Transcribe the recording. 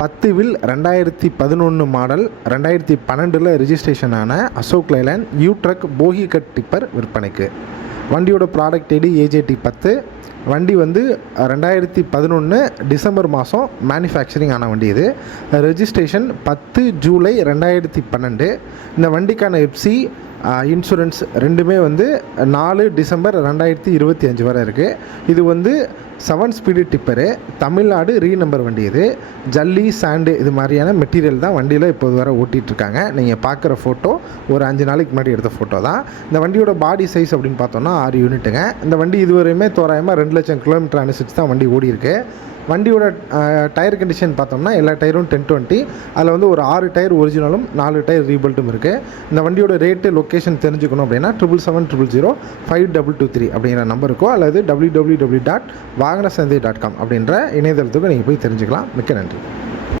10 will 2011 model 2012 registration ஆன Ashok Leyland யூட்ரக் போகி cut tipper விற்பனைக்கு. வண்டியோட ப்ராடக்ட் ஐடி AJT 10. வண்டி வந்து 2011 டிசம்பர் மாதம் மேனுஃபேக்சரிங் ஆன வண்டி. இது ரெஜிஸ்ட்ரேஷன் 10 ஜூலை 2012. இந்த வண்டிக்கான எஃப்சி இன்சூரன்ஸ் ரெண்டுமே வந்து 4 டிசம்பர் 2025 வரை இருக்குது. இது வந்து 7 ஸ்பீடு டிப்பரு, தமிழ்நாடு ரீநம்பர் வண்டி. இது ஜல்லி சாண்டு இது மாதிரியான மெட்டீரியல் தான் வண்டியில் இப்போது வர ஓட்டிகிட்ருக்காங்க. நீங்கள் பார்க்குற ஃபோட்டோ ஒரு 5 நாளைக்கு முன்னாடி எடுத்த ஃபோட்டோ தான். இந்த வண்டியோட பாடி சைஸ் அப்படின்னு பார்த்தோன்னா 6 யூனிட்டுங்க. இந்த வண்டி இதுவரையுமே தோராயமாக 2 லட்சம் கிலோமீட்டர் அனுசரித்து தான் வண்டி ஓடி இருக்கு. வண்டியோட டயர் கண்டிஷன் பார்த்தோம்னா எல்லா டயரும் 1020. அதில் வந்து ஒரு 6 டயர் ஒரிஜினலும் 4 டயர் ரீபில்ட்டும் இருக்குது. இந்த வண்டியோட ரேட்டு லொக்கேஷன் தெரிஞ்சுக்கணும் அப்படின்னா 77700052223 அப்படிங்கிற நம்பருக்கோ அல்லது www.vaganasandai.com அப்படின்ற இணையதளத்துக்கு நீங்கள் போய் தெரிஞ்சுக்கலாம். மிக்க நன்றி.